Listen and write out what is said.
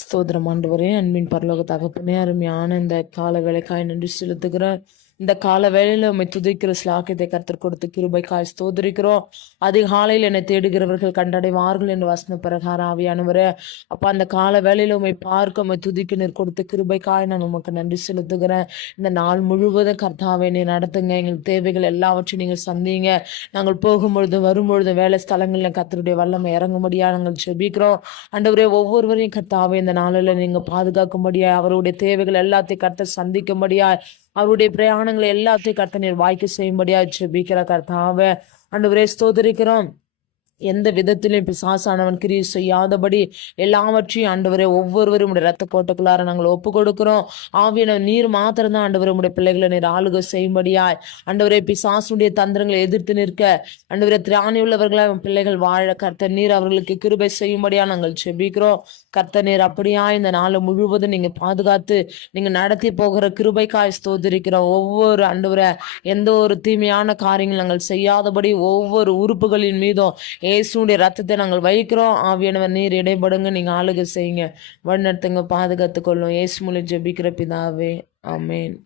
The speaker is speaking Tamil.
ஸ்தோத்திரம் ஆண்டவரே, அன்பின் பரலோக தகப்பனே, அருமையான இந்த கால வேலைக்காய் நன்றி செலுத்துகிறேன். இந்த கால வேளையில உம்மை துதிக்கிற ஸ்லாக்கியத்தை கர்த்தர் கொடுத்து கிருபைக்காய் ஸ்தோத்திரிக்கிறோம். அதிகாலையில் என்னை தேடுகிறவர்கள் கண்டடைவார்கள் என்று வசன பிரகாரம் ஆவியானவரே, அப்ப அந்த கால வேளையில உம்மை பார்க்க உம்மை துதிக்க நீர் கொடுத்த கிருபைக்காய் நான் உமக்கு நன்றி செலுத்துகிறேன். இந்த நாள் முழுவதும் கர்த்தாவை நீ நடத்துங்க, எங்கள் தேவைகள் எல்லாவற்றையும் நீங்கள் சந்திங்க. நாங்கள் போகும்பொழுது வரும்பொழுது வேலை ஸ்தலங்களில் கர்த்தருடைய வல்லமை இறங்கும்படியா நாங்கள் ஜெபிக்கிறோம். ஆண்டவரே, ஒவ்வொருவரையும் கர்த்தாவே இந்த நாளில் நீங்க பாதுகாக்கும்படியா, அவருடைய தேவைகள் எல்லாத்தையும் கர்த்தர் சந்திக்கும்படியா, அவருடைய பிரயாணங்களை எல்லாத்தையும் கர்த்தர் நீர் வாய்க்கு செய்யும்படியா ஜெபிக்கிற கர்த்தாவே, ஆண்டவரே ஸ்தோத்திரிக்கிறோம். எந்த விதத்திலும் பிசாசானவன் கிரியை செய்யாதபடி எல்லாவற்றையும் ஆண்டவரே ஒவ்வொருவரும் உடைய ரத்த கோட்டைக்குள்ளார நாங்கள் ஒப்பு கொடுக்கிறோம். ஆவியான நீர் மாத்திரம்தான் ஆண்டவரே உடைய பிள்ளைகளை நீர் ஆளுகை செய்யும்படியாய், ஆண்டவரே பிசாசுடைய தந்திரங்களை எதிர்த்து நிற்க, ஆண்டவரே திராணி உள்ளவர்களாக பிள்ளைகள் வாழ கர்த்தர் நீர் அவர்களுக்கு கிருபை செய்யும்படியா நாங்கள் செபிக்கிறோம். கர்த்தர் நீர் அப்படியா இந்த நாள் முழுவதும் நீங்க பாதுகாத்து நீங்க நடத்தி போகிற கிருபைக்காய் ஸ்தோத்திரிக்கிறோம். ஒவ்வொரு ஆண்டவரே எந்த ஒரு தீமையான காரியங்கள் நாங்கள் செய்யாதபடி ஒவ்வொரு உறுப்புகளின் மீதும் இயேசுடைய ரத்தத்தை நாங்கள் வைக்கிறோம். ஆவியானவர் நீர் இடைபடுங்க, நீங்க ஆளுகை செய்யுங்க, வழிநடத்துங்க, பாதுகாத்துக் கொள்ளும். இயேசு மூலம் ஜெபிக்கிற பிதாவே, ஆமென்.